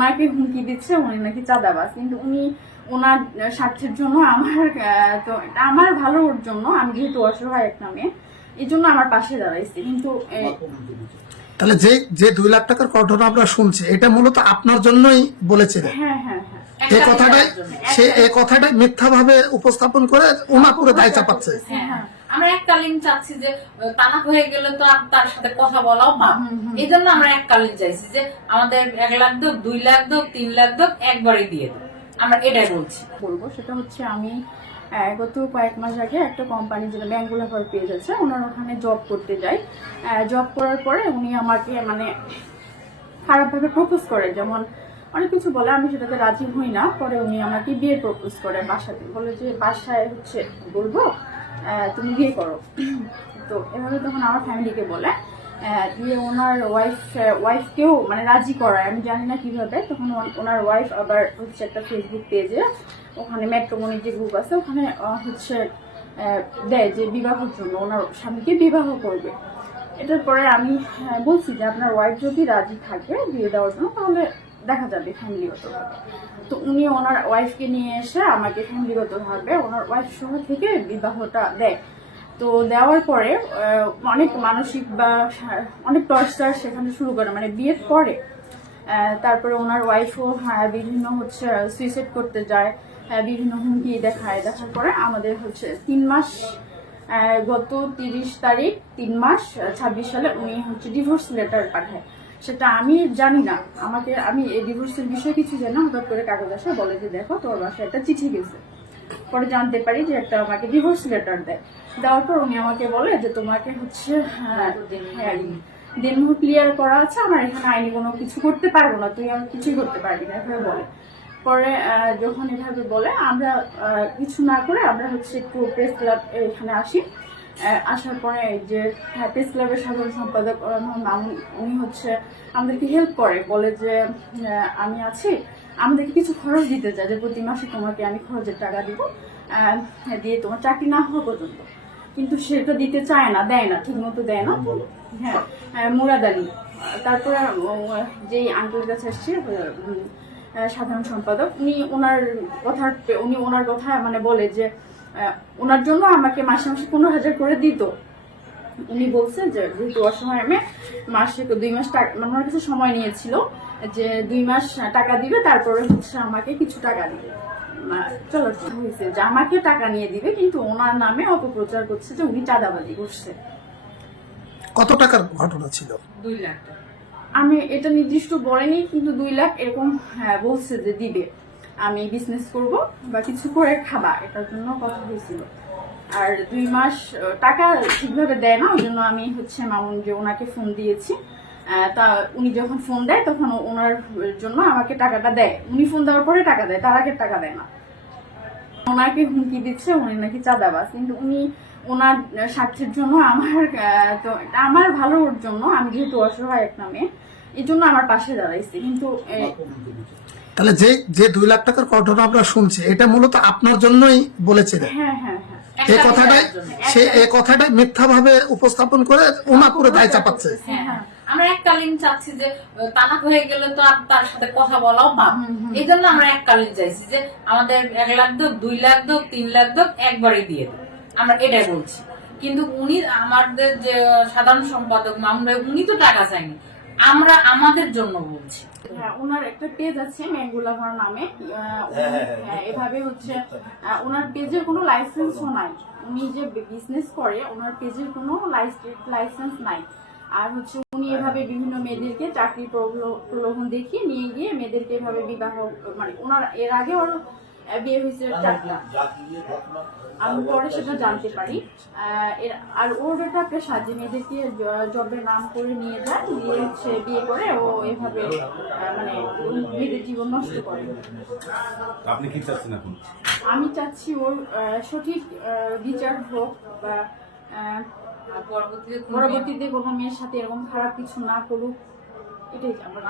ওনাকে হুমকি দিচ্ছে উনি নাকি চাঁদাবাজ, কিন্তু উনি ওনার স্বার্থের জন্য তো আমার ভালোর জন্য আমি যেহেতু অসহায় এক নামে এই জন্য আমার পাশে দাঁড়াইছে। কিন্তু তাহলে যে যে 2 লাখ টাকার ঘটনা আমরা শুনছি এটা মূলত আপনার জন্যই বলেছিলেন। হ্যাঁ হ্যাঁ হ্যাঁ, এই কথাটাই মিথ্যা ভাবে উপস্থাপন করে ওনা পুরো দায় চাপাচ্ছে। হ্যাঁ, আমরা এককালীন চাচ্ছি যে টানা হয়ে গেলে তো তার সাথে কথা বলাও পাপ, এই জন্য আমরা এককালীন চাইছি যে আমাদের 1 লাখ দোক, 2 লাখ দোক, 3 লাখ দোক একবারে দিয়ে দেব, আমরা এটাই বলছি। বলবো সেটা হচ্ছে আমি গত কয়েক মাস আগে একটা কোম্পানি যেটা ব্যাঙ্গুলার পেজ আছে ওনার ওখানে জব করতে যাই। জব করার পরে উনি আমাকে মানে খারাপভাবে প্রপোজ করে, যেমন অনেক কিছু বলে, আমি সেটাতে রাজি হই না। পরে উনি আমাকে বিয়ে প্রপোজ করে বাসাতে, বলে যে বাসায় হচ্ছে বলবো তুমি বিয়ে করো। তো এভাবে তখন আমার ফ্যামিলিকে বলে দিয়ে ওনার ওয়াইফকেও মানে রাজি করায়, আমি জানি না কিভাবে। তখন ওনার ওয়াইফ আবার হচ্ছে একটা ফেসবুক পেজে ওখানে ম্যাট্রিমনির যে গ্রুপ আছে ওখানে হচ্ছে দেয় যে বিবাহের জন্য ওনার স্বামীকে বিবাহ করবে। এটার পরে আমি বলছি যে আপনার ওয়াইফ যদি রাজি থাকে বিয়ে দেওয়ার জন্য তাহলে দেখা যাবে ফ্যামিলিগতভাবে। তো উনি ওনার ওয়াইফকে নিয়ে এসে আমাকে ফ্যামিলিগতভাবে ওনার ওয়াইফ সহ থেকে বিবাহটা দেয়। তো দেওয়ার পরে অনেক মানসিক বা অনেক টর্চার সেখানে শুরু করে, মানে বিয়ের পরে। তারপরে ওনার ওয়াইফও বিভিন্ন হচ্ছে সুইসাইড করতে যায়, বিভিন্ন হুমকি দেখায়। দেখার পরে আমাদের হচ্ছে 3 মাস, গত 30 তারিখ 3 মাস 26 সালে উনি হচ্ছে ডিভোর্স লেটার পাঠায়। সেটা আমি জানি না, আমি এই ডিভোর্সের বিষয়ে কিছু জানি না। হঠাৎ করে কাগজ আসে বলে যে দেখো তোর বাসায় একটা চিঠি গেছে। পরে জানতে পারি যে একটা আমাকে ডিভোর্স লেটার দেয়। দেওয়ার পর উনি আমাকে বলে যে তোমাকে হচ্ছে দেনমোহর ক্লিয়ার করা আছে, আমার এখানে আইনি কোনো কিছু করতে পারবো না, তুই আর কিছুই করতে পারবি না, এভাবে বলে। পরে যখন এভাবে বলে আমরা কিছু না করে আমরা হচ্ছে একটু প্রেস ক্লাব এখানে আসি। আসার পরে যে প্রেস ক্লাবের সাধারণ সম্পাদক মামুন উনি হচ্ছে আমাদেরকে হেল্প করে, বলে যে আমি আছি, আমাদেরকে কিছু খরচ দিতে চাই, যে প্রতি মাসে তোমাকে আমি খরচের টাকা দিব দিয়ে তোমার চাকরি না হওয়া পর্যন্ত। কিন্তু সেটা দিতে চায় না, দেয় না, ঠিক মতো দেয় না। হ্যাঁ, মুরাদ আলী। তারপরে যেই আঙ্কেলের কাছে আসছে সাধারণ সম্পাদক, উনি ওনার কথা মানে বলে যে ওনার জন্য আমাকে মাসে মাসে 15,000 করে দিত। উনি বলছে যে যেহেতু অসময় আমি মাসে 2 মাস টাকা, ওনার কাছে সময় নিয়েছিল যে 2 মাস টাকা দিবে, তারপরে হচ্ছে আমাকে কিছু টাকা দিবে। চলো হয়েছে যে আমাকে টাকা নিয়ে দিবে, কিন্তু ওনার নামে অপপ্রচার করছে যে উনি চাঁদাবাজি করছে। কত টাকার ঘটনা ছিল? 2 লাখ টাকা। আমি এটা নির্দিষ্ট বলেনি, কিন্তু 2 লাখ এরকম বলছে যে দিবে, আমি বিজনেস করব বা কিছু করে খাবা, এটার জন্য কথা হয়েছিল। আর 2 মাস টাকা ঠিকভাবে দেয় না, ওই জন্য আমি হচ্ছে মামুন যে ওনাকে ফোন দিয়েছি। তা উনি যখন ফোন দেয় তখন ওনার জন্য আমাকে টাকাটা দেয়। উনি ফোন দেওয়ার পরে টাকা দেয়, তার আগে টাকা দেয় না। ওনাকে হুমকি দিচ্ছে উনি নাকি চাঁদাবাজ, কিন্তু উনি ওনার স্বার্থের জন্য তো আমার ভালোর জন্য আমি যেহেতু অসহায় এক নামে এই জন্য আমার পাশে দাঁড়াইছে। কিন্তু তাহলে যে যে 2 লাখ টাকার ঘটনা আমরা শুনছি এটা মূলত আপনার জন্যই বলেছিলেন। হ্যাঁ হ্যাঁ হ্যাঁ, এই কথাটাই মিথ্যা ভাবে উপস্থাপন করে ওনা পুরো দায় চাপাচ্ছে। হ্যাঁ, আমরা এককালীন চাচ্ছি যে টানা হয়ে গেলে তো তার সাথে কথা বলাও পাপ, এই জন্য আমরা এককালীন চাইছি যে আমাদের 1 লাখ দোক, 2 লাখ দোক, 3 লাখ দোক একবারে দিয়ে দেব, আমরা এটাই বলছি। কিন্তু উনি আমাদের যে সাধারণ সম্পাদক মামুন ভাই উনি তো টাকা চাইনি, আমরা আমাদের জন্য বলছি। হ্যাঁ, ওনার একটা পেজ আছে ম্যাঙ্গুলাভার নামে। এভাবে হচ্ছে ওনার পেজের কোনো লাইসেন্সও নাই। উনি যে বিজনেস করে ওনার পেজের কোনো লাইসেন্স নাই। আর হচ্ছে উনি এভাবে বিভিন্ন মেয়েদেরকে চাকরি প্রলোভন দেখিয়ে নিয়ে গিয়ে মেয়েদেরকে এভাবে বিবাহ, মানে ওনার এর আগে ওর বিয়ে হয়েছে 4টা, আমি পরে সেটা জানতে পারি। আর ওর ব্যাপারে সাজিয়ে মেয়েদেরকে জবের নাম করে নিয়ে যায়, নিয়ে হচ্ছে বিয়ে করে ও এভাবে মানে মেয়েদের জীবন নষ্ট করে। আপনি কি চাচ্ছেন এখন? আমি চাচ্ছি ওর সঠিক বিচার হোক, বা পরবর্তীতে কোনো মেয়ের সাথে এরকম খারাপ কিছু না করুক, এটাই আমরা